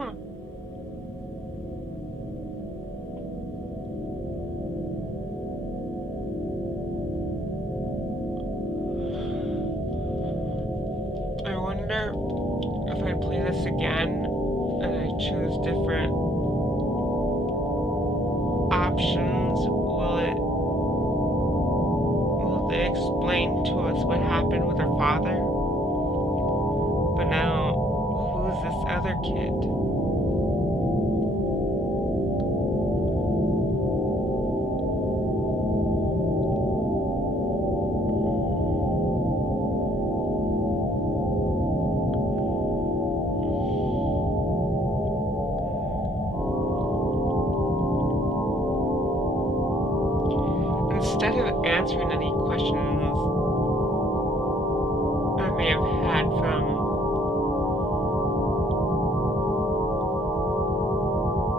Huh. I wonder if I play this again and I choose different options, will they explain to us what happened with her father? But now, who's this other kid? Instead of answering any questions I may have had from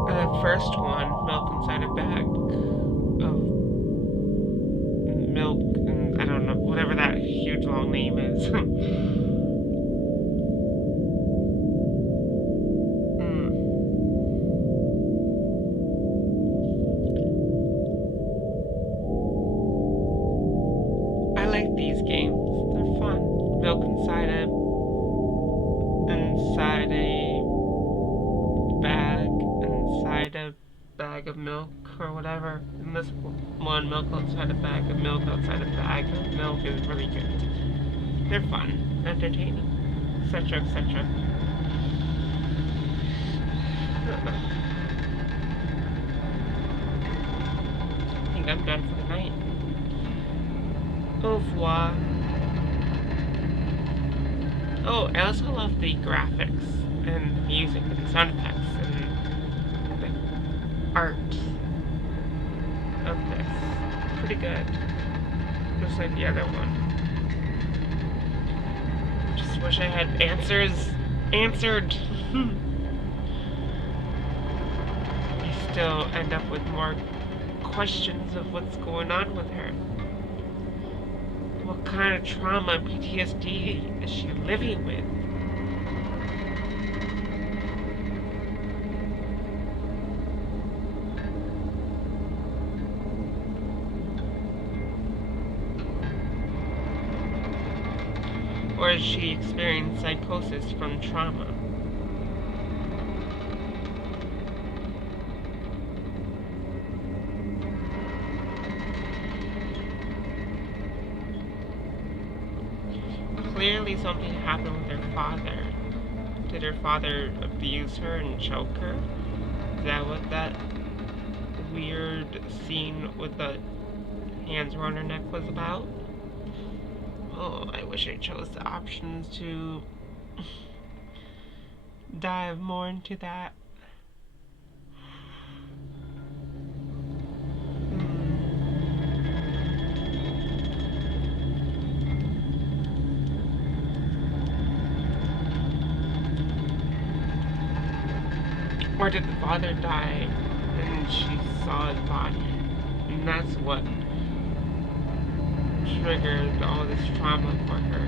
the first one, milk inside a bag of milk, and I don't know, whatever that huge long name is. I like these games. They're fun. Milk inside a bag of milk or whatever. And this one, milk outside a bag of milk outside a bag of milk, is really good. They're fun, entertaining, etc., etc. I think I'm done for the night. Au revoir. Oh, I also love the graphics and music and sound effects and the art of this. Pretty good. Just like the other one. Just wish I had answered. I still end up with more questions of what's going on with her. What kind of trauma and PTSD is she living with? Or has she experienced psychosis from trauma? Clearly something happened with her father. Did her father abuse her and choke her? Is that what that weird scene with the hands around her neck was about? Oh, I wish I chose the options to dive more into that. Or did the father die and she saw his body? And that's what triggered all this trauma for her.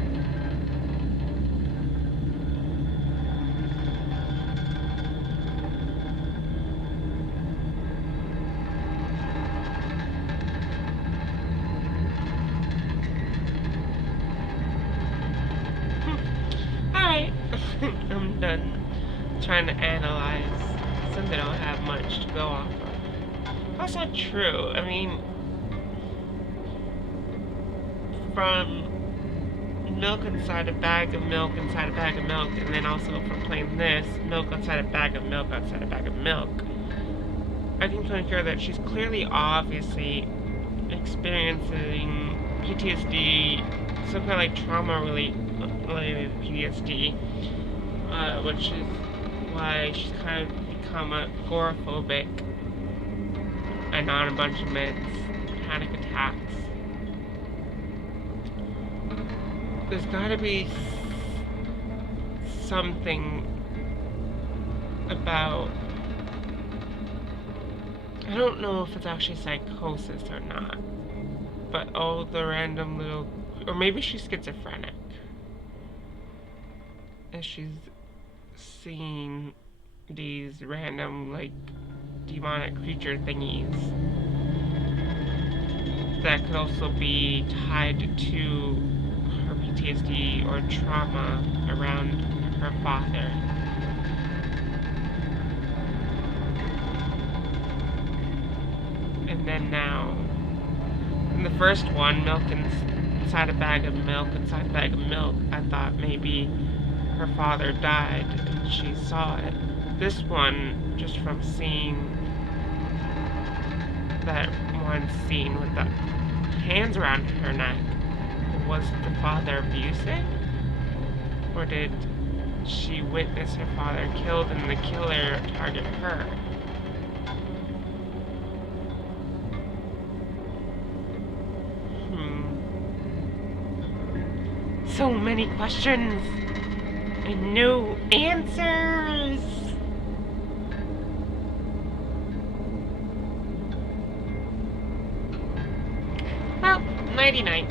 I'm done trying to analyze since I don't have much to go off of. That's not true. I mean, from milk inside a bag of milk inside a bag of milk, and then also from playing this, milk outside a bag of milk outside a bag of milk, I can concur that she's clearly, obviously, experiencing PTSD, some kind of like trauma-related PTSD, which is why she's kind of become agoraphobic and on a bunch of meds, panic attacks. There's gotta be something about, I don't know if it's actually psychosis or not, but all the random little, or maybe she's schizophrenic, and she's seeing these random, like, demonic creature thingies that could also be tied to her PTSD or trauma around her father. And then now, in the first one, milk inside a bag of milk, inside a bag of milk, I thought maybe her father died and she saw it. This one, just from seeing that one scene with the hands around her neck, was the father abusive? Or did she witness her father killed and the killer target her? So many questions and no answers. Well, nighty night.